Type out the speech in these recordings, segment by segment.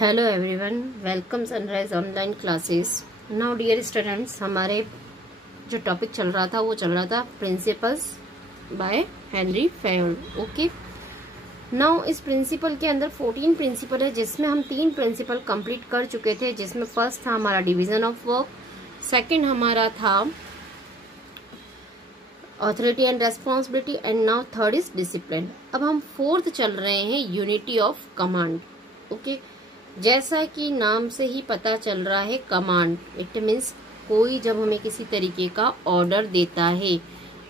Hello everyone, welcome Sunrise online classes. Now dear students, हमारे जो topic चल रहा था principles by Henry Fayol. Okay, now इस प्रिंसिपल के अंदर 14 प्रिंसिपल है, जिसमें हम 3 प्रिंसिपल कंप्लीट कर चुके थे। जिसमें फर्स्ट था हमारा डिवीजन ऑफ वर्क, सेकंड हमारा था authority and responsibility, and now third is discipline. अब हम फोर्थ चल रहे हैं, यूनिटी ऑफ कमांड। ओके, जैसा कि नाम से ही पता चल रहा है, कमांड इट मीन्स कोई जब हमें किसी तरीके का ऑर्डर देता है।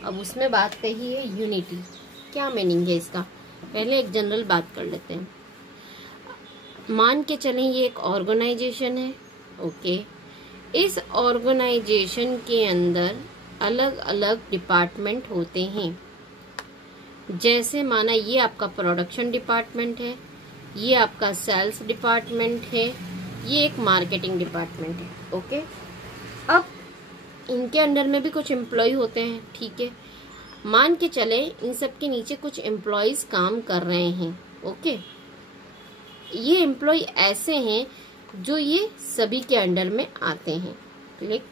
अब उसमें बात कही है यूनिटी, क्या मीनिंग है इसका? पहले एक जनरल बात कर लेते हैं। मान के चलें ये एक ऑर्गेनाइजेशन है। ओके, इस ऑर्गेनाइजेशन के अंदर अलग अलग डिपार्टमेंट होते हैं। जैसे माना ये आपका प्रोडक्शन डिपार्टमेंट है, ये आपका सेल्स डिपार्टमेंट है, ये एक मार्केटिंग डिपार्टमेंट है। ओके, अब इनके अंडर में भी कुछ एम्प्लॉय होते हैं। ठीक है, मान के चले इन सब के नीचे कुछ एम्प्लॉयज काम कर रहे हैं। ओके, ये एम्प्लॉय ऐसे हैं जो ये सभी के अंडर में आते हैं। क्लिक।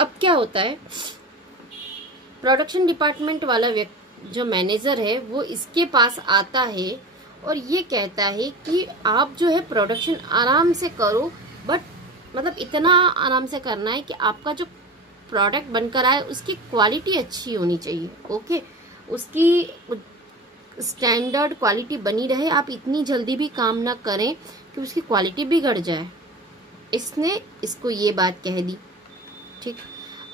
अब क्या होता है, प्रोडक्शन डिपार्टमेंट वाला व्यक्ति जो मैनेजर है वो इसके पास आता है और ये कहता है कि आप जो है प्रोडक्शन आराम से करो, बट मतलब इतना आराम से करना है कि आपका जो प्रोडक्ट बनकर आए उसकी क्वालिटी अच्छी होनी चाहिए। ओके, उसकी स्टैंडर्ड क्वालिटी बनी रहे। आप इतनी जल्दी भी काम ना करें कि उसकी क्वालिटी बिगड़ जाए। इसने इसको ये बात कह दी। ठीक,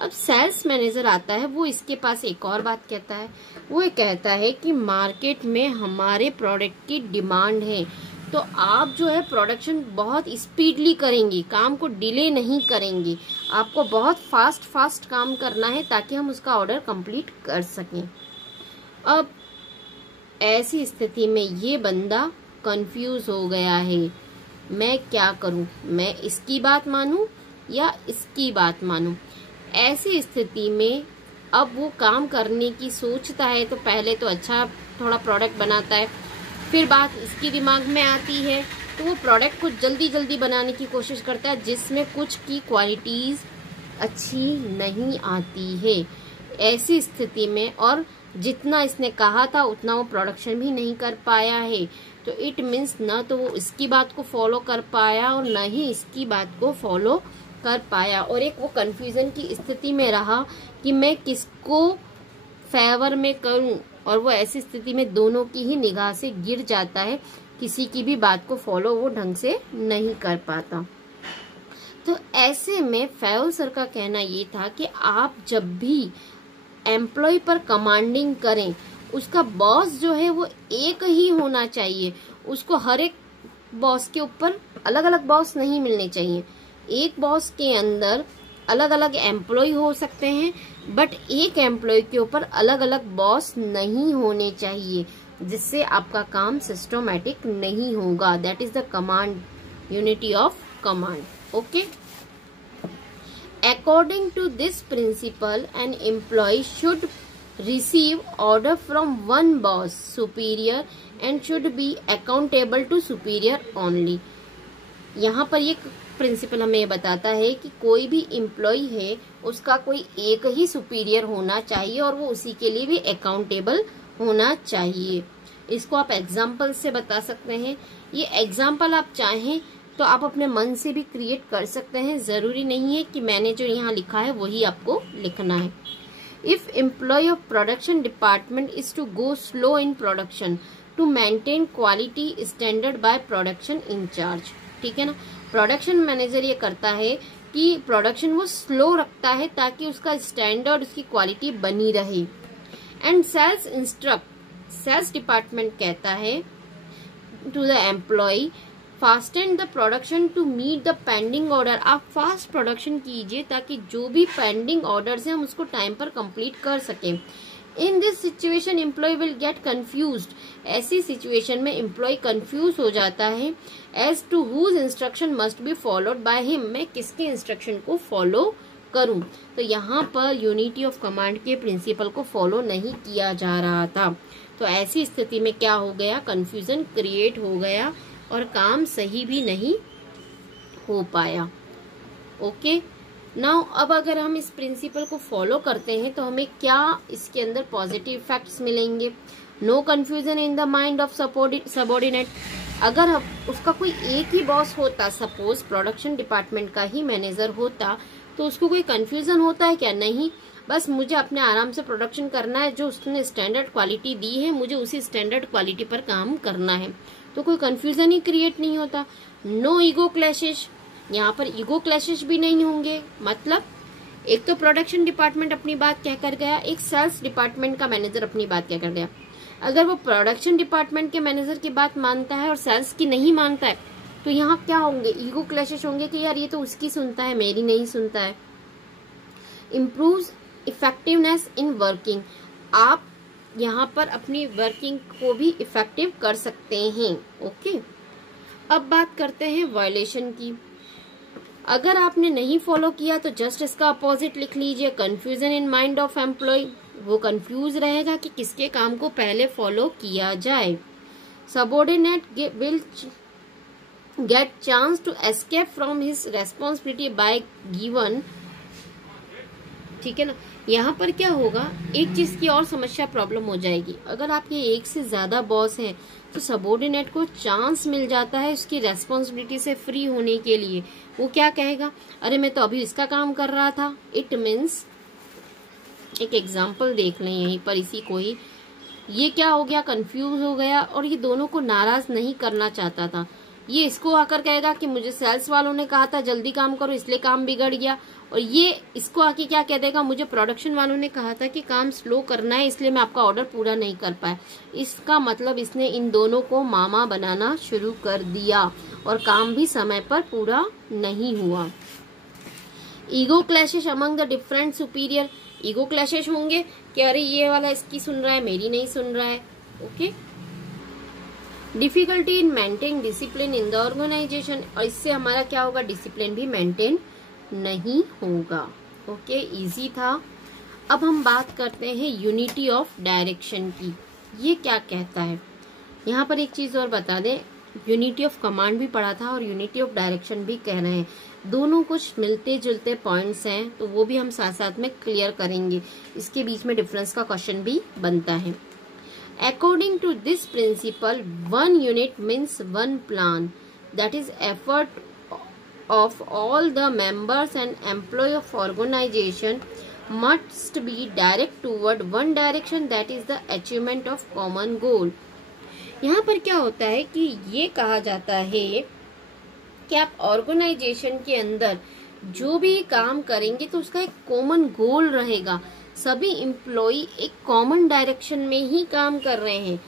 अब सेल्स मैनेजर आता है, वो इसके पास एक और बात कहता है। वो ये कहता है कि मार्केट में हमारे प्रोडक्ट की डिमांड है, तो आप जो है प्रोडक्शन बहुत स्पीडली करेंगे, काम को डिले नहीं करेंगे। आपको बहुत फास्ट काम करना है ताकि हम उसका ऑर्डर कंप्लीट कर सकें। अब ऐसी स्थिति में ये बंदा कंफ्यूज हो गया है, मैं क्या करूं? मैं इसकी बात मानूं या इसकी बात मानूं? ऐसी स्थिति में अब वो काम करने की सोचता है, तो पहले तो अच्छा थोड़ा प्रोडक्ट बनाता है, फिर बात इसकी दिमाग में आती है तो वो प्रोडक्ट को जल्दी बनाने की कोशिश करता है, जिसमें कुछ की क्वालिटीज अच्छी नहीं आती है। ऐसी स्थिति में और जितना इसने कहा था उतना वो प्रोडक्शन भी नहीं कर पाया है। तो इट मीन्स न तो वो इसकी बात को फॉलो कर पाया और न ही इसकी बात को फॉलो कर पाया, और एक वो कंफ्यूजन की स्थिति में रहा कि मैं किसको फेवर में करूं, और वो ऐसी स्थिति में दोनों की ही निगाह से गिर जाता है। किसी की भी बात को फॉलो वो ढंग से नहीं कर पाता। तो ऐसे में फेयोल सर का कहना ये था कि आप जब भी एम्प्लॉय पर कमांडिंग करें, उसका बॉस जो है वो एक ही होना चाहिए। उसको हर एक बॉस के ऊपर अलग अलग बॉस नहीं मिलने चाहिए। एक बॉस के अंदर अलग अलग एम्प्लॉय हो सकते हैं, बट एक एम्प्लॉय के ऊपर अलग अलग बॉस नहीं होने चाहिए, जिससे आपका काम सिस्टमैटिक नहीं होगा। That is the command, unity of command. Okay, according to this principle, an employ should receive order from one boss superior and should be accountable to superior only। यहाँ पर ये प्रिंसिपल हमें ये बताता है कि कोई भी एम्प्लॉय है उसका कोई एक ही सुपीरियर होना चाहिए और वो उसी के लिए भी अकाउंटेबल होना चाहिए। इसको आप एग्जाम्पल से बता सकते हैं। ये एग्जाम्पल आप चाहें तो आप अपने मन से भी क्रिएट कर सकते हैं। जरूरी नहीं है कि मैंने जो यहाँ लिखा है वही आपको लिखना है। If employ of production department is to go slow in production to maintain quality standard by production incharge. ठीक है ना, प्रोडक्शन मैनेजर ये करता है कि प्रोडक्शन वो स्लो रखता है ताकि उसका स्टैंडर्ड, उसकी क्वालिटी बनी रहे। And sales instruct, sales department कहता है to the employ, fasten the production to meet the pending order. आप फास्ट प्रोडक्शन कीजिए ताकि जो भी पेंडिंग ऑर्डर्स हैं हम उसको टाइम पर कंप्लीट कर सकें। In this situation employ will get confused. ऐसी सिचुएशन में एम्प्लॉय कंफ्यूज हो जाता है as to whose instruction must be followed by him. मैं किसके इंस्ट्रक्शन को फॉलो करूं? तो यहाँ पर यूनिटी ऑफ कमांड के प्रिंसिपल को फॉलो नहीं किया जा रहा था। तो ऐसी स्थिति में क्या हो गया, कंफ्यूजन क्रिएट हो गया और काम सही भी नहीं हो पाया। ओके, नाउ अब अगर हम इस प्रिंसिपल को फॉलो करते हैं तो हमें क्या इसके अंदर पॉजिटिव इफेक्ट्स मिलेंगे। No confusion in the mind of subordinate. अगर उसका कोई एक ही बॉस होता, सपोज प्रोडक्शन डिपार्टमेंट का ही मैनेजर होता, तो उसको कोई कंफ्यूजन होता है क्या? नहीं, बस मुझे अपने आराम से प्रोडक्शन करना है, जो उसने स्टैंडर्ड क्वालिटी दी है मुझे उसी स्टैंडर्ड क्वालिटी पर काम करना है, तो कोई कंफ्यूजन ही क्रिएट नहीं होता। नो ईगो क्लैशेस, यहाँ पर ईगो क्लैशेस भी नहीं होंगे। मतलब एक तो प्रोडक्शन डिपार्टमेंट अपनी बात कह कर गया, एक सेल्स डिपार्टमेंट का मैनेजर अपनी बात कह कर गया। अगर वो प्रोडक्शन डिपार्टमेंट के मैनेजर की बात मानता है और सेल्स की नहीं मानता है, तो यहाँ क्या होंगे? ईगो क्लैशेस होंगे कि यार ये तो उसकी सुनता है, मेरी नहीं सुनता है। इम्प्रूव्स इफेक्टिवनेस इन वर्किंग, आप यहाँ पर अपनी वर्किंग को भी इफेक्टिव कर सकते हैं। ओके, अब बात करते हैं वायलेशन की। अगर आपने नहीं फॉलो किया तो जस्ट इसका अपोजिट लिख लीजिए, confusion in mind of employ. वो कंफ्यूज रहेगा कि किसके काम को पहले फॉलो किया जाए। Subordinate will get chance to escape from his responsibility by given. ठीक है ना, यहाँ पर क्या होगा, एक चीज की और समस्या प्रॉब्लम हो जाएगी। अगर आपके एक से ज्यादा बॉस हैं तो सबऑर्डिनेट को चांस मिल जाता है उसकी रेस्पॉन्सिबिलिटी से फ्री होने के लिए। वो क्या कहेगा, अरे मैं तो अभी इसका काम कर रहा था। इट मीन्स, एक एग्जाम्पल देख लें यहीं पर इसी को ही। ये क्या हो गया, कंफ्यूज हो गया और ये दोनों को नाराज नहीं करना चाहता था। ये इसको आकर कहेगा कि मुझे सेल्स वालों ने कहा था जल्दी काम करो इसलिए काम बिगड़ गया, और ये इसको आके क्या कह देगा, मुझे प्रोडक्शन वालों ने कहा था कि काम स्लो करना है इसलिए मैं आपका ऑर्डर पूरा नहीं कर पाया। इसका मतलब इसने इन दोनों को मामा बनाना शुरू कर दिया और काम भी समय पर पूरा नहीं हुआ। Ego clashes among the different superior, ego clashes होंगे कि अरे ये वाला इसकी सुन रहा है, मेरी नहीं सुन रहा है। Okay, difficulty in maintain discipline in the organisation, और इससे हमारा क्या होगा, डिसिप्लिन भी मेंटेन नहीं होगा। ओके, इजी था। अब हम बात करते हैं यूनिटी ऑफ डायरेक्शन की। ये क्या कहता है, यहाँ पर एक चीज और बता दें, यूनिटी ऑफ कमांड भी पढ़ा था और यूनिटी ऑफ डायरेक्शन भी कह रहे हैं, दोनों कुछ मिलते जुलते पॉइंट्स हैं, तो वो भी हम साथ साथ में क्लियर करेंगे। इसके बीच में डिफरेंस का क्वेश्चन भी बनता है। According to this principle, one unit means one plan, that is effort of all the members and employee of organization must be direct toward one direction, that is the achievement of common goal। यहाँ पर क्या होता है कि ये कहा जाता है कि आप ऑर्गेनाइजेशन के अंदर जो भी काम करेंगे तो उसका एक कॉमन गोल रहेगा। सभी एम्प्लॉय एक कॉमन डायरेक्शन में ही काम कर रहे हैं।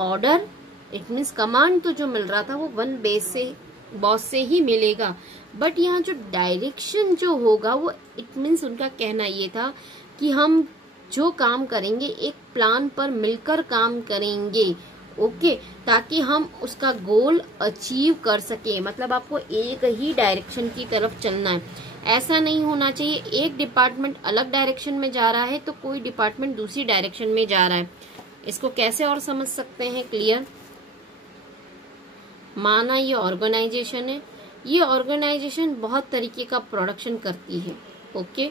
ऑर्डर, इट मीन्स कमांड तो जो मिल रहा था वो वन बेस से, बॉस से ही मिलेगा, बट यहाँ जो डायरेक्शन जो होगा वो, इट मीन्स उनका कहना ये था कि हम जो काम करेंगे एक प्लान पर मिलकर काम करेंगे। ओके, ताकि हम उसका गोल अचीव कर सके। मतलब आपको एक ही डायरेक्शन की तरफ चलना है, ऐसा नहीं होना चाहिए एक डिपार्टमेंट अलग डायरेक्शन में जा रहा है तो कोई डिपार्टमेंट दूसरी डायरेक्शन में जा रहा है। इसको कैसे और समझ सकते हैं, क्लियर। माना ये ऑर्गेनाइजेशन है, ये ऑर्गेनाइजेशन बहुत तरीके का प्रोडक्शन करती है। ओके,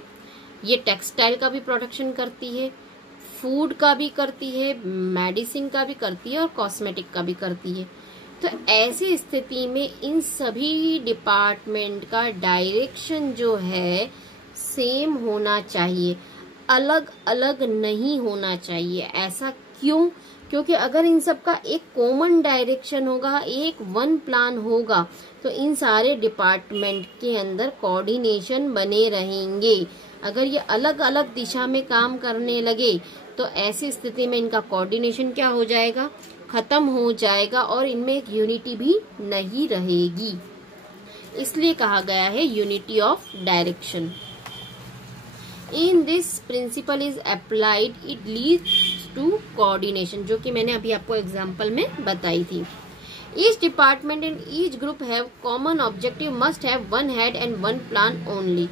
ये टेक्सटाइल का भी प्रोडक्शन करती है, फूड का भी करती है, मेडिसिन का भी करती है और कॉस्मेटिक का भी करती है। तो ऐसी स्थिति में इन सभी डिपार्टमेंट का डायरेक्शन जो है सेम होना चाहिए, अलग अलग नहीं होना चाहिए। ऐसा क्यों? क्योंकि अगर इन सब का एक कॉमन डायरेक्शन होगा, एक वन प्लान होगा, तो इन सारे डिपार्टमेंट के अंदर कोऑर्डिनेशन बने रहेंगे। अगर ये अलग अलग दिशा में काम करने लगे तो ऐसी स्थिति में इनका कोऑर्डिनेशन क्या हो जाएगा, खत्म हो जाएगा और इनमें एक यूनिटी भी नहीं रहेगी। इसलिए कहा गया है unity of direction. In this principle is applied, it leads to coordination, जो कि मैंने अभी आपको एग्जांपल में बताई थी। Each department and each group have common objective, must have one head and one plan only.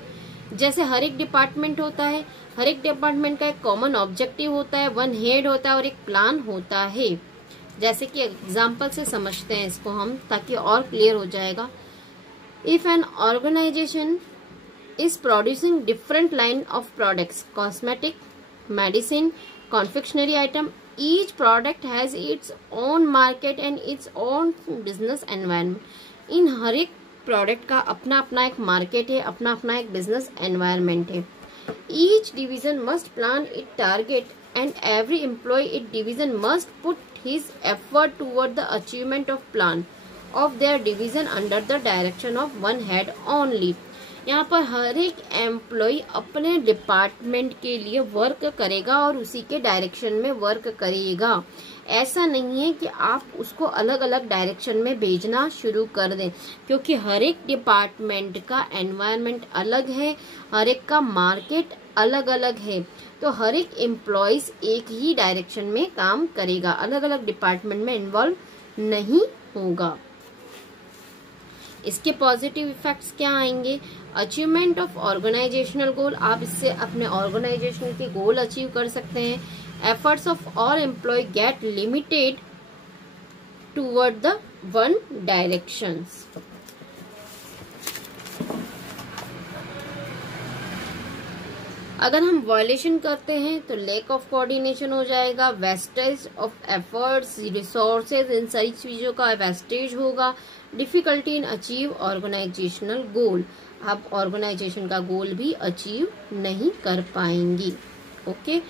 जैसे हर एक डिपार्टमेंट होता है, हर एक डिपार्टमेंट का एक कॉमन ऑब्जेक्टिव होता है, वन हेड होता है और एक प्लान होता है। जैसे कि एग्जाम्पल से समझते हैं इसको हम, ताकि और क्लियर हो जाएगा। If an organisation is producing different line of products, cosmetic, medicine, confectionery item, each product has its own market and its own business environment। इन हर एक प्रोडक्ट का अपना अपना एक मार्केट है, अपना अपना एक बिजनेस एनवायरनमेंट है। Each division must plan its target and every employee in division must put his effort toward the achievement of plan of their division under the direction of one head only। यहाँ पर हर एक employ अपने department के लिए work करेगा और उसी के डायरेक्शन में वर्क करेगा। ऐसा नहीं है कि आप उसको अलग अलग डायरेक्शन में भेजना शुरू कर दें, क्योंकि हर एक डिपार्टमेंट का एनवायरनमेंट अलग है, हर एक का मार्केट अलग अलग है। तो हर एक एम्प्लॉयज एक ही डायरेक्शन में काम करेगा, अलग अलग डिपार्टमेंट में इन्वॉल्व नहीं होगा। इसके पॉजिटिव इफेक्ट्स क्या आएंगे? अचीवमेंट ऑफ ऑर्गेनाइजेशनल गोल, आप इससे अपने ऑर्गेनाइजेशन के गोल अचीव कर सकते हैं। Efforts of all employ get limited toward the one directions. अगर हम वायलेशन करते हैं तो लैक ऑफ कोऑर्डिनेशन हो जाएगा, वेस्टेज ऑफ एफर्ट्स, रिसोर्सेज, इन सारी चीजों का वेस्टेज होगा। डिफिकल्टी इन अचीव ऑर्गेनाइजेशनल गोल, आप ऑर्गेनाइजेशन का गोल भी अचीव नहीं कर पाएंगी। ओके,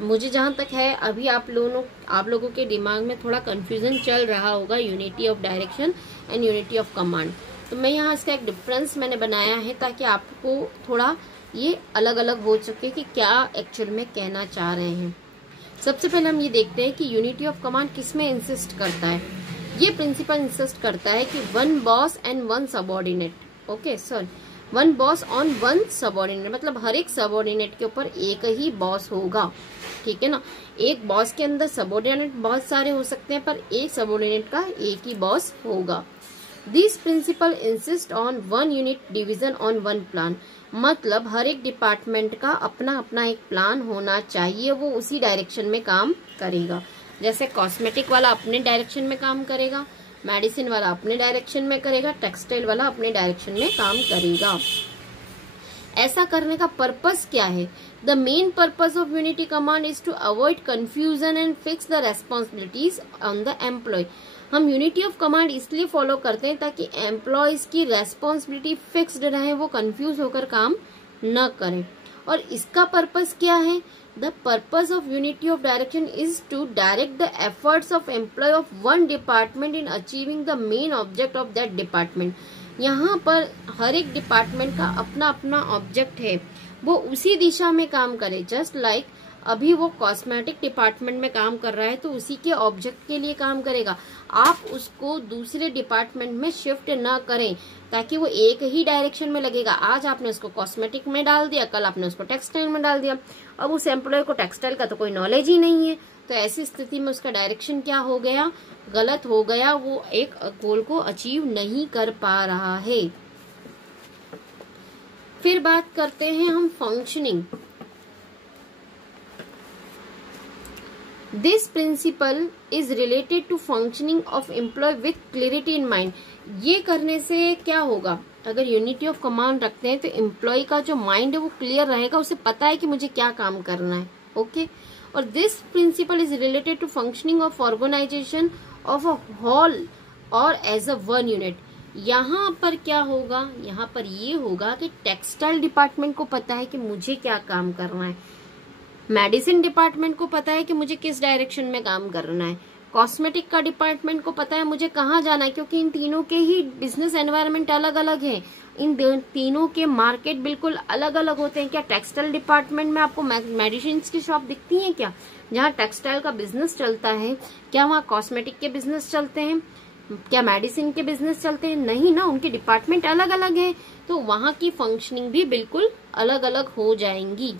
मुझे जहां तक है अभी आप लोगों के दिमाग में थोड़ा कंफ्यूजन चल रहा होगा unity of direction and unity of command. तो मैं यहाँ इसका एक डिफरेंस मैंने बनाया है ताकि आपको थोड़ा ये अलग अलग हो सके कि क्या एक्चुअल में कहना चाह रहे हैं। सबसे पहले हम ये देखते हैं कि यूनिटी ऑफ कमांड किस में इंसिस्ट करता है। ये प्रिंसिपल इंसिस्ट करता है कि one boss and one subordinate, okay sorry, one boss on one subordinate, मतलब हर एक सबऑर्डिनेट के ऊपर एक ही बॉस होगा। ठीक है ना, एक बॉस के अंदर सबऑर्डिनेट बहुत सारे हो सकते हैं, पर एक सबऑर्डिनेट का एक ही बॉस होगा। This principle insist on one unit division on one plan, मतलब हर एक डिपार्टमेंट का अपना अपना एक प्लान होना चाहिए, वो उसी डायरेक्शन में काम करेगा। जैसे कॉस्मेटिक वाला अपने डायरेक्शन में काम करेगा, मेडिसिन वाला अपने डायरेक्शन में करेगा, टेक्सटाइल वाला अपने डायरेक्शन में काम करेगा। ऐसा करने का पर्पस क्या है? The main purpose of unity command is to avoid confusion and fix the responsibilities on the employ. हम यूनिटी ऑफ कमांड इसलिए फॉलो करते हैं ताकि एम्प्लॉयज की रेस्पॉन्सिबिलिटी फिक्स्ड रहे, वो कंफ्यूज होकर काम न करें। और इसका पर्पस क्या है? The purpose of unity of direction is to direct the efforts of employ of one department in achieving the main object of that department. यहाँ पर हर एक डिपार्टमेंट का अपना अपना ऑब्जेक्ट है, वो उसी दिशा में काम करे। जस्ट लाइक अभी वो कॉस्मेटिक डिपार्टमेंट में काम कर रहा है तो उसी के ऑब्जेक्ट के लिए काम करेगा। आप उसको दूसरे डिपार्टमेंट में शिफ्ट ना करें ताकि वो एक ही डायरेक्शन में लगेगा। आज आपने उसको कॉस्मेटिक में डाल दिया, कल आपने उसको टेक्सटाइल में डाल दिया। अब उस एम्प्लॉय को टेक्सटाइल का तो कोई नॉलेज ही नहीं है, तो ऐसी स्थिति में उसका डायरेक्शन क्या हो गया? गलत हो गया, वो एक गोल को अचीव नहीं कर पा रहा है। फिर बात करते हैं हम functioning. This principle is related to functioning of employ with clarity in mind. ये करने से क्या होगा? अगर यूनिटी ऑफ कमांड रखते हैं तो एम्प्लॉय का जो माइंड है वो क्लियर रहेगा, उसे पता है कि मुझे क्या काम करना है। ओके, और this principle is related to functioning of organisation of a whole और एज अ वन यूनिट। यहाँ पर क्या होगा? यहाँ पर ये होगा कि टेक्सटाइल डिपार्टमेंट को पता है कि मुझे क्या काम करना है, मेडिसिन डिपार्टमेंट को पता है कि मुझे किस डायरेक्शन में काम करना है, कॉस्मेटिक का डिपार्टमेंट को पता है मुझे कहाँ जाना है, क्योंकि इन तीनों के ही बिजनेस एनवायरनमेंट अलग अलग है। इन तीनों के मार्केट बिल्कुल अलग अलग होते हैं। क्या टेक्सटाइल डिपार्टमेंट में आपको मेडिसिन की शॉप दिखती है क्या, जहाँ टेक्सटाइल का बिजनेस चलता है? क्या वहाँ कॉस्मेटिक के बिजनेस चलते हैं? क्या मेडिसिन के बिजनेस चलते हैं? नहीं ना, उनके डिपार्टमेंट अलग अलग है, तो वहाँ की फंक्शनिंग भी बिल्कुल अलग अलग हो जाएंगी।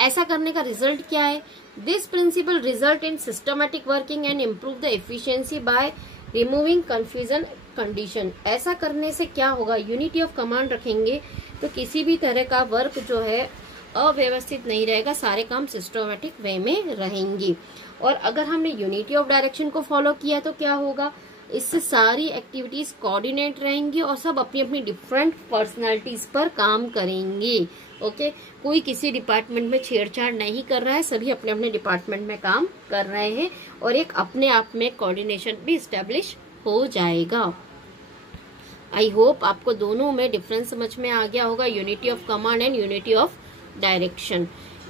ऐसा करने का रिजल्ट क्या है? This principle result in systematic working and improve the efficiency by removing confusion condition. ऐसा करने से क्या होगा? यूनिटी ऑफ कमांड रखेंगे तो किसी भी तरह का वर्क जो है अव्यवस्थित नहीं रहेगा, सारे काम सिस्टमेटिक वे में रहेंगे। और अगर हमने यूनिटी ऑफ डायरेक्शन को फॉलो किया तो क्या होगा, इससे सारी एक्टिविटीज कोऑर्डिनेट रहेंगी और सब अपनी अपनी डिफरेंट पर्सनालिटीज पर काम करेंगे। ओके, कोई किसी डिपार्टमेंट में छेड़छाड़ नहीं कर रहा है, सभी अपने अपने डिपार्टमेंट में काम कर रहे हैं और एक अपने आप में कोऑर्डिनेशन भी इस्टेब्लिश हो जाएगा। आई होप आपको दोनों में डिफरेंस समझ में आ गया होगा, unity of command and unity of direction.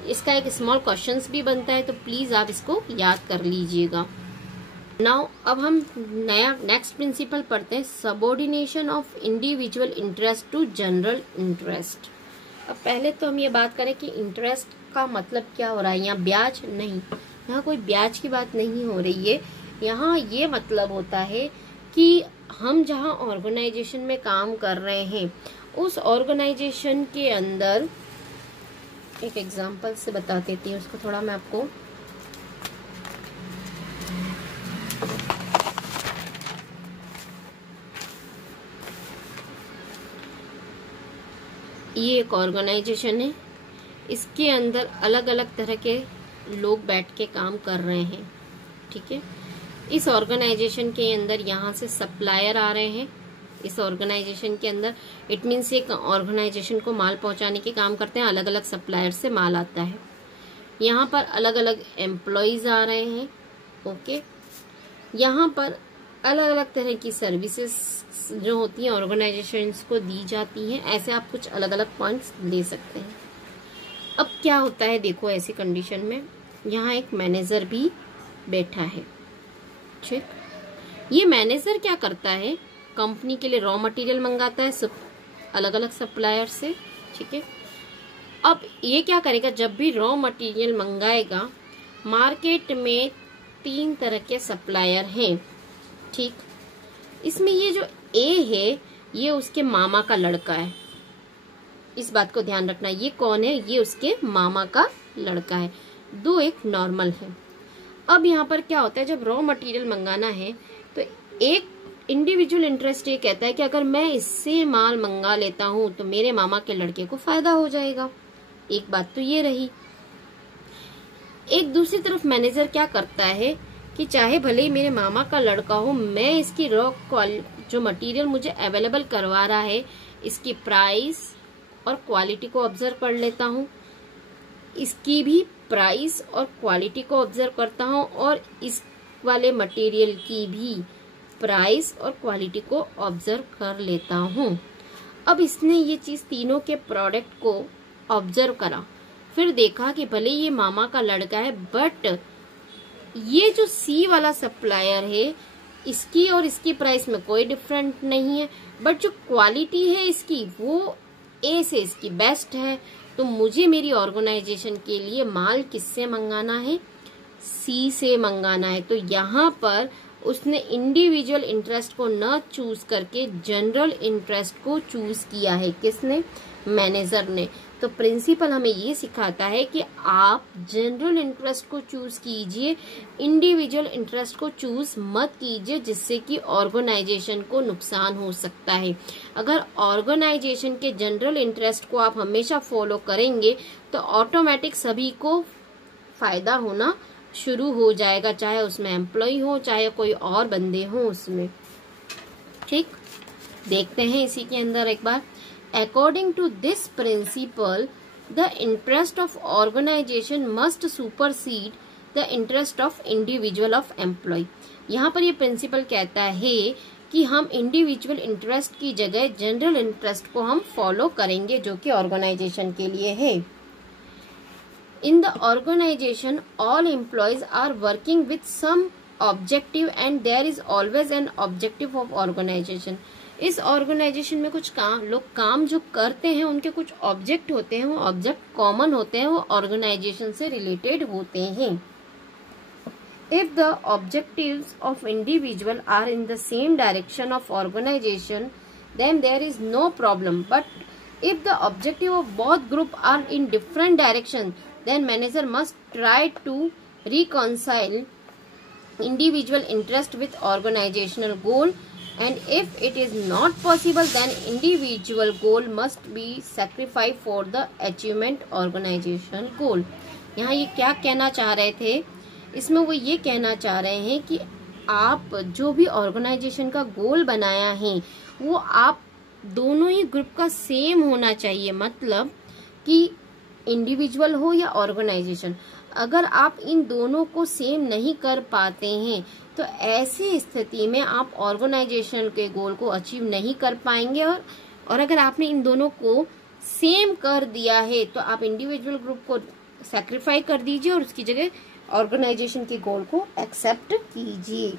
इसका एक स्मॉल क्वेश्चंस भी बनता है, तो प्लीज आप इसको याद कर लीजिएगा। नाउ अब हम नेक्स्ट प्रिंसिपल पढ़ते हैं, subordination of individual interest to general interest. अब पहले तो हम ये बात करें कि इंटरेस्ट का मतलब क्या हो रहा है। यहाँ ब्याज नहीं, यहाँ कोई ब्याज की बात नहीं हो रही है। यहाँ ये मतलब होता है कि हम जहाँ ऑर्गेनाइजेशन में काम कर रहे हैं, उस ऑर्गेनाइजेशन के अंदर, एक एग्जांपल से बता देती हूँ उसको थोड़ा मैं आपको। ये एक ऑर्गेनाइजेशन है, इसके अंदर अलग अलग तरह के लोग बैठ के काम कर रहे हैं, ठीक है। इस ऑर्गेनाइजेशन के अंदर यहाँ से सप्लायर आ रहे हैं। इस ऑर्गेनाइजेशन के अंदर इट मीन्स एक ऑर्गेनाइजेशन को माल पहुंचाने के काम करते हैं, अलग अलग सप्लायर से माल आता है। यहाँ पर अलग अलग एम्प्लॉयज आ रहे हैं, ओके। यहाँ पर अलग अलग तरह की सर्विसेज जो होती हैं ऑर्गेनाइजेशंस को दी जाती हैं। ऐसे आप कुछ अलग अलग पॉइंट्स ले सकते हैं। अब क्या होता है, देखो ऐसी कंडीशन में यहाँ एक मैनेजर भी बैठा है, ठीक। ये मैनेजर क्या करता है, कंपनी के लिए रॉ मटेरियल मंगाता है सब अलग अलग सप्लायर से, ठीक है। अब ये क्या करेगा, जब भी रॉ मटेरियल मंगाएगा, मार्केट में 3 तरह के सप्लायर हैं, ठीक। इसमें ये जो ए है, ये उसके मामा का लड़का है, इस बात को ध्यान रखना। ये कौन है, ये उसके मामा का लड़का है। 2 एक नॉर्मल है। अब यहाँ पर क्या होता है, जब रॉ मटेरियल मंगाना है तो एक इंडिविजुअल इंटरेस्ट ये कहता है कि अगर मैं इससे माल मंगा लेता हूं तो मेरे मामा के लड़के को फायदा हो जाएगा। एक बात तो ये रही। एक दूसरी तरफ मैनेजर क्या करता है कि चाहे भले ही मेरे मामा का लड़का हो, मैं इसकी रॉ जो मटेरियल मुझे अवेलेबल करवा रहा है, इसकी प्राइस और क्वालिटी को ऑब्जर्व कर लेता हूँ, इसकी भी प्राइस और क्वालिटी को ऑब्जर्व करता हूँ और इस वाले मटेरियल की भी प्राइस और क्वालिटी को ऑब्जर्व कर लेता हूँ। अब इसने ये चीज तीनों के प्रोडक्ट को ऑब्जर्व करा, फिर देखा कि भले ये मामा का लड़का है, बट ये जो सी वाला सप्लायर है, इसकी और इसकी प्राइस में कोई डिफरेंट नहीं है, बट जो क्वालिटी है इसकी वो ए से इसकी बेस्ट है। तो मुझे मेरी ऑर्गेनाइजेशन के लिए माल किससे मंगाना है, सी से मंगाना है। तो यहाँ पर उसने इंडिविजुअल इंटरेस्ट को न चूज करके जनरल इंटरेस्ट को चूज किया है। किसने, मैनेजर ने। तो प्रिंसिपल हमें ये सिखाता है कि आप जनरल इंटरेस्ट को चूज कीजिए, इंडिविजुअल इंटरेस्ट को चूज मत कीजिए, जिससे कि ऑर्गेनाइजेशन को नुकसान हो सकता है। अगर ऑर्गेनाइजेशन के जनरल इंटरेस्ट को आप हमेशा फॉलो करेंगे तो ऑटोमेटिक सभी को फायदा होना शुरू हो जाएगा, चाहे उसमें एम्प्लॉय हो, चाहे कोई और बंदे हो उसमें, ठीक। देखते हैं इसी के अंदर एक बार। According to this principle, the interest of organization must supersede the interest of individual of employee। यहाँ पर ये प्रिंसिपल कहता है कि हम इंडिविजुअल इंटरेस्ट की जगह जनरल इंटरेस्ट को हम फॉलो करेंगे, जो कि ऑर्गेनाइजेशन के लिए है। In the organization, all employees are working with some objective and there is always an objective of organization। इस ऑर्गेनाइजेशन में कुछ लोग काम जो करते हैं उनके कुछ ऑब्जेक्ट होते हैं, वो ऑब्जेक्ट कॉमन होते हैं, वो ऑर्गेनाइजेशन से रिलेटेड होते हैं। If the objectives of individual are in the same direction of organisation then there is no problem, but if the objective of both group are in different direction then manager must try to reconcile individual interest with organizational goal and if it is not possible then individual goal must be sacrificed for the achievement organizational goal। यहाँ ये क्या कहना चाह रहे थे, इसमें वो ये कहना चाह रहे हैं कि आप जो भी ऑर्गेनाइजेशन का गोल बनाया है वो आप दोनों ही ग्रुप का सेम होना चाहिए, मतलब कि इंडिविजुअल हो या ऑर्गेनाइजेशन। अगर आप इन दोनों को सेम नहीं कर पाते हैं तो ऐसी स्थिति में आप ऑर्गेनाइजेशन के गोल को अचीव नहीं कर पाएंगे। और अगर आपने इन दोनों को सेम कर दिया है तो आप इंडिविजुअल ग्रुप को सैक्रिफाई कर दीजिए और उसकी जगह ऑर्गेनाइजेशन के गोल को एक्सेप्ट कीजिए।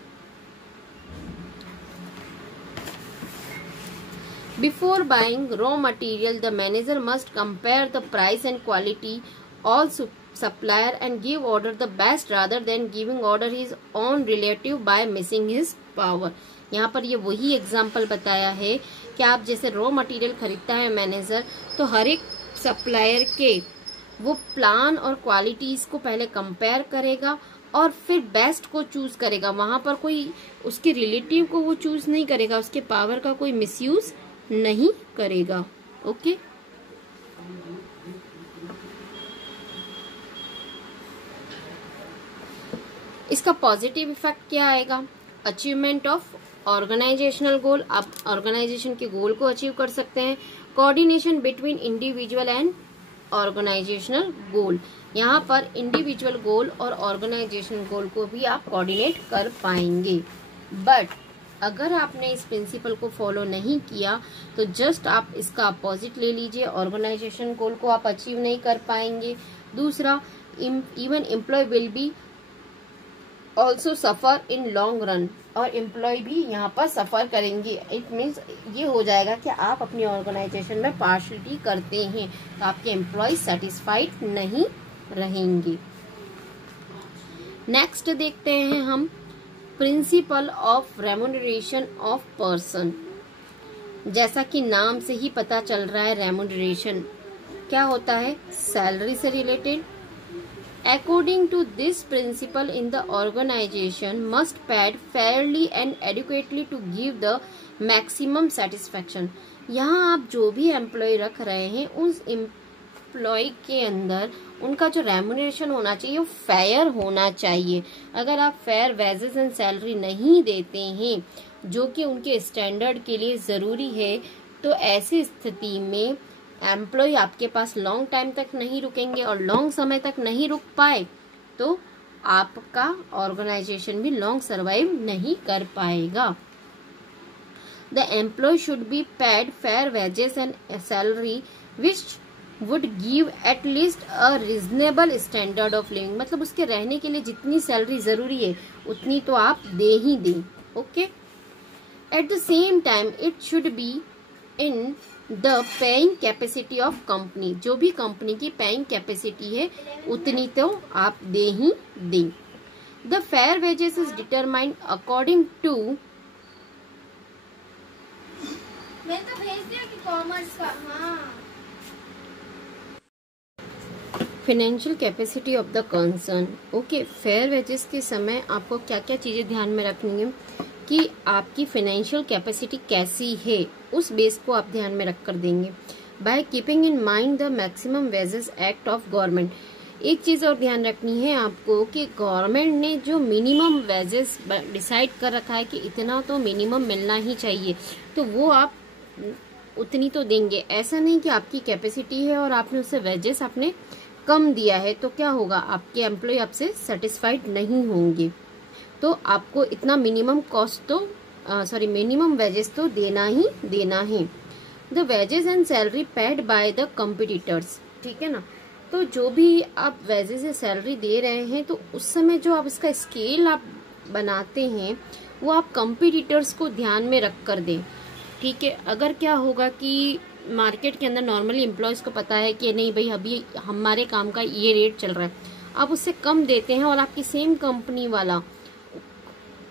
Before buying raw material, the manager must compare the price and quality all supplier and give order the best rather than giving order his own relative by missing his power। यहाँ पर ये वही example बताया है कि आप जैसे raw material खरीदता है मैनेजर, तो हर एक सप्लायर के वो प्लान और क्वालिटीज को पहले कंपेयर करेगा और फिर बेस्ट को चूज करेगा। वहां पर कोई उसके रिलेटिव को वो चूज नहीं करेगा, उसके पावर का कोई मिसयूज नहीं करेगा। ओके, इसका पॉजिटिव इफेक्ट क्या आएगा? अचीवमेंट ऑफ ऑर्गेनाइजेशनल गोल, आप ऑर्गेनाइजेशन के गोल को अचीव कर सकते हैं। Coordination between individual and organisational goal, यहाँ पर इंडिविजुअल गोल और ऑर्गेनाइजेशनल गोल को भी आप कोऑर्डिनेट कर पाएंगे। बट अगर आपने इस प्रिंसिपल को फॉलो नहीं किया तो जस्ट आप इसका अपोजिट ले लीजिए, ऑर्गेनाइजेशन गोल को आप अचीव नहीं कर पाएंगे। दूसरा, even employ will be also suffer in long run, और एम्प्लॉय भी यहाँ पर सफर करेंगे। इट मीन्स ये हो जाएगा कि आप अपनी ऑर्गेनाइजेशन में पार्शलिटी करते हैं तो आपके एम्प्लॉय सेटिस्फाइड नहीं रहेंगे। नेक्स्ट देखते हैं हम principle of remuneration of person. जैसा कि नाम से ही पता चल रहा है, रेम्यूनरेशन क्या होता है? सैलरी से related. According to this principle in the organization must paid fairly and adequately to give the maximum satisfaction। यहाँ आप जो भी एम्प्लॉय रख रहे हैं उस एम्प्लॉय के अंदर उनका जो रेम्यूनरेशन होना चाहिए वो फेयर होना चाहिए। अगर आप फेयर वेजेस एंड सैलरी नहीं देते हैं जो कि उनके स्टैंडर्ड के लिए ज़रूरी है तो ऐसी स्थिति में एम्प्लॉय आपके पास लॉन्ग टाइम तक नहीं रुकेंगे, और लॉन्ग समय तक नहीं रुक पाए तो आपका ऑर्गेनाइजेशन भी लॉन्ग सर्वाइव नहीं कर पाएगा। The employ should be paid fair wages and salary which would give at least a reasonable standard of living, मतलब उसके रहने के लिए जितनी सैलरी जरूरी है उतनी तो आप दे ही दें। Okay, at the same time it should be in the paying capacity of company, जो भी कंपनी की पेइंग कैपेसिटी है उतनी तो आप दे ही दें। The fair wages is determined according to, मैं तो भेज दिया कि कॉमर्स का, हाँ, financial capacity of the concern. Okay, fair wages के समय आपको क्या क्या चीजें ध्यान में रखनी है कि आपकी फाइनेंशियल कैपेसिटी कैसी है, उस बेस को आप ध्यान में रख कर देंगे। By keeping in mind the maximum wages act of government. एक चीज और ध्यान रखनी है आपको कि गवर्नमेंट ने जो मिनिमम वेजेस डिसाइड कर रखा है कि इतना तो मिनिमम मिलना ही चाहिए, तो वो आप उतनी तो देंगे। ऐसा नहीं कि आपकी कैपेसिटी है और आपने उससे वेजेस आपने कम दिया है तो क्या होगा, आपके एम्प्लॉय आपसे सेटिस्फाइड नहीं होंगे। तो आपको इतना मिनिमम कॉस्ट तो मिनिमम वेजेस तो देना ही देना है। The wages and salary paid by the competitors, ठीक है ना। तो जो भी आप वेजेस या सैलरी दे रहे हैं तो उस समय जो आप इसका स्केल आप बनाते हैं वो आप कॉम्पिटिटर्स को ध्यान में रख कर दें, ठीक है। अगर क्या होगा कि मार्केट के अंदर नॉर्मली एम्प्लॉयज को पता है कि नहीं भाई अभी हमारे काम का ये रेट चल रहा है, आप उससे कम देते हैं और आपकी सेम कंपनी वाला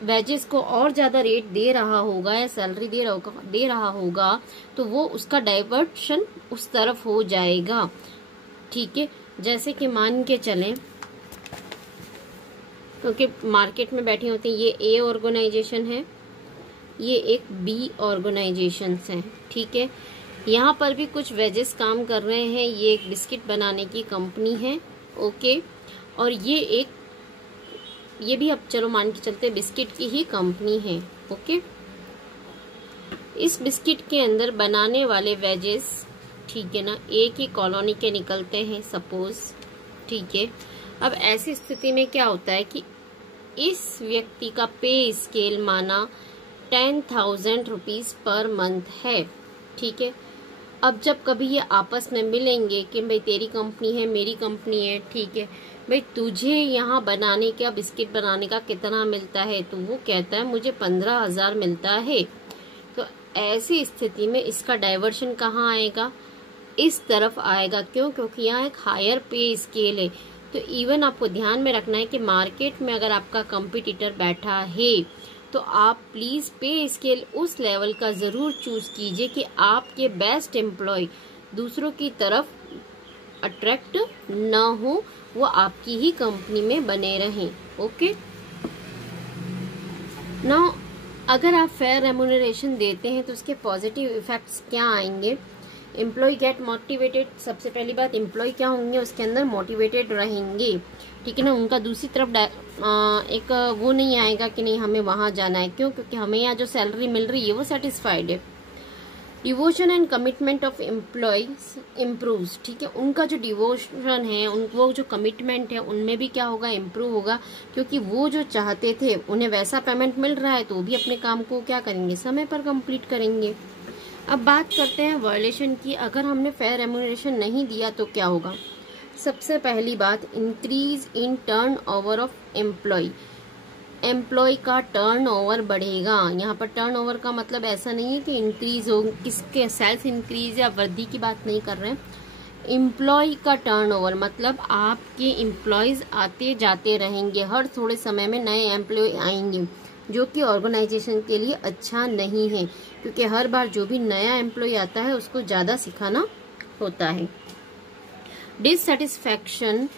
वेजेस को और ज्यादा रेट दे रहा होगा या सैलरी दे रहा होगा तो वो उसका डाइवर्शन उस तरफ हो जाएगा, ठीक है। जैसे कि मान के चलें, क्योंकि मार्केट में बैठी होती है, ये ए ऑर्गेनाइजेशन है, ये एक बी ऑर्गेनाइजेशन है, ठीक है। यहाँ पर भी कुछ वेजेस काम कर रहे हैं, ये एक बिस्किट बनाने की कंपनी है, ओके। और ये भी अब चलो मान के चलते बिस्किट की ही कंपनी है, ओके। इस बिस्किट के अंदर बनाने वाले वेजेस, ठीक है ना, एक ही कॉलोनी के निकलते हैं सपोज, ठीक है। अब ऐसी स्थिति में क्या होता है कि इस व्यक्ति का पे स्केल माना 10,000 रुपीज पर मंथ है, ठीक है। अब जब कभी ये आपस में मिलेंगे कि भाई तेरी कंपनी है मेरी कंपनी है, ठीक है, भाई तुझे यहाँ बनाने का बिस्किट बनाने का कितना मिलता है, तो वो कहता है मुझे 15,000 मिलता है। तो ऐसी स्थिति में इसका डाइवर्शन कहाँ आएगा, इस तरफ आएगा। क्यों? क्योंकि यहाँ एक हायर पे स्केल है। तो इवन आपको ध्यान में रखना है कि मार्केट में अगर आपका कंपटीटर बैठा है तो आप प्लीज पे स्केल उस लेवल का जरूर चूज कीजिए कि आपके बेस्ट एम्प्लॉय दूसरों की तरफ अट्रैक्ट न हो, वो आपकी ही कंपनी में बने रहें, ओके। नाउ अगर आप फेयर रेम्यूनरेशन देते हैं तो उसके पॉजिटिव इफेक्ट्स क्या आएंगे। एम्प्लॉय गेट मोटिवेटेड, सबसे पहली बात एम्प्लॉय क्या होंगे उसके अंदर मोटिवेटेड रहेंगे, ठीक है ना। उनका दूसरी तरफ एक वो नहीं आएगा कि नहीं हमें वहां जाना है, क्यों? क्योंकि हमें यहाँ जो सैलरी मिल रही है वो सेटिस्फाइड है। Devotion and commitment of employees improves, ठीक है। उनका जो डिवोशन है, वो जो कमिटमेंट है उनमें भी क्या होगा, इम्प्रूव होगा, क्योंकि वो जो चाहते थे उन्हें वैसा पेमेंट मिल रहा है तो वो भी अपने काम को क्या करेंगे, समय पर कंप्लीट करेंगे। अब बात करते हैं वायलेशन की। अगर हमने फेयर रेम्यूनरेशन नहीं दिया तो क्या होगा। सबसे पहली बात, increase in turn over of employ. Employ का टर्न ओवर बढ़ेगा। यहाँ पर टर्न ओवर का मतलब ऐसा नहीं है कि इंक्रीज हो, किसके सेल्स इंक्रीज या वृद्धि की बात नहीं कर रहे हैं। एम्प्लॉय का टर्न ओवर मतलब आपके एम्प्लॉयज आते जाते रहेंगे, हर थोड़े समय में नए एम्प्लॉय आएंगे, जो कि ऑर्गेनाइजेशन के लिए अच्छा नहीं है, क्योंकि हर बार जो भी नया एम्प्लॉय आता है उसको ज़्यादा सिखाना होता है। Dissatisfaction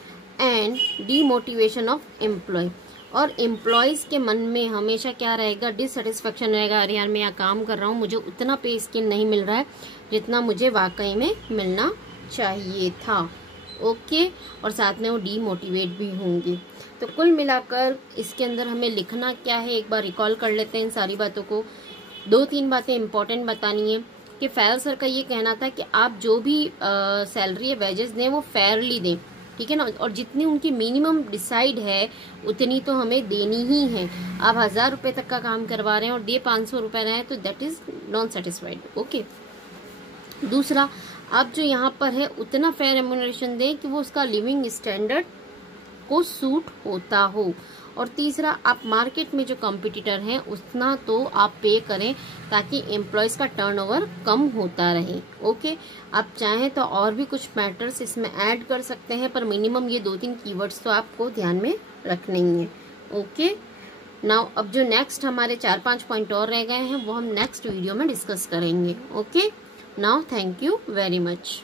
and demotivation of employ, और एम्प्लॉयज के मन में हमेशा क्या रहेगा, डिससेटिस्फैक्शन रहेगा। अरे यार मैं यहाँ काम कर रहा हूँ, मुझे उतना पे स्केल नहीं मिल रहा है जितना मुझे वाकई में मिलना चाहिए था, ओके। और साथ में वो डीमोटिवेट भी होंगे। तो कुल मिलाकर इसके अंदर हमें लिखना क्या है, एक बार रिकॉल कर लेते हैं इन सारी बातों को। 2-3 बातें इंपॉर्टेंट बतानी है कि फेयर सर का ये कहना था कि आप जो भी सैलरी या वेजेस दें वो फेयरली दें, ठीक है ना, और जितनी उनकी मिनिमम डिसाइड है उतनी तो हमें देनी ही है। आप 1000 रुपये तक का काम करवा रहे हैं और दे 500 रुपये रहे हैं तो that is non satisfied, okay. दूसरा, आप जो यहाँ पर है उतना फेयर रेम्यूनरेशन दें कि वो उसका लिविंग स्टैंडर्ड को सूट होता हो। और तीसरा, आप मार्केट में जो कॉम्पिटिटर हैं उतना तो आप पे करें ताकि एम्प्लॉयज का टर्नओवर कम होता रहे, ओके। आप चाहें तो और भी कुछ मैटर्स इसमें ऐड कर सकते हैं, पर मिनिमम ये 2-3 कीवर्ड्स तो आपको ध्यान में रखने ही है, ओके। नाउ अब जो नेक्स्ट हमारे 4-5 पॉइंट और रह गए हैं वो हम नेक्स्ट वीडियो में डिस्कस करेंगे, okay. Now thank you very much.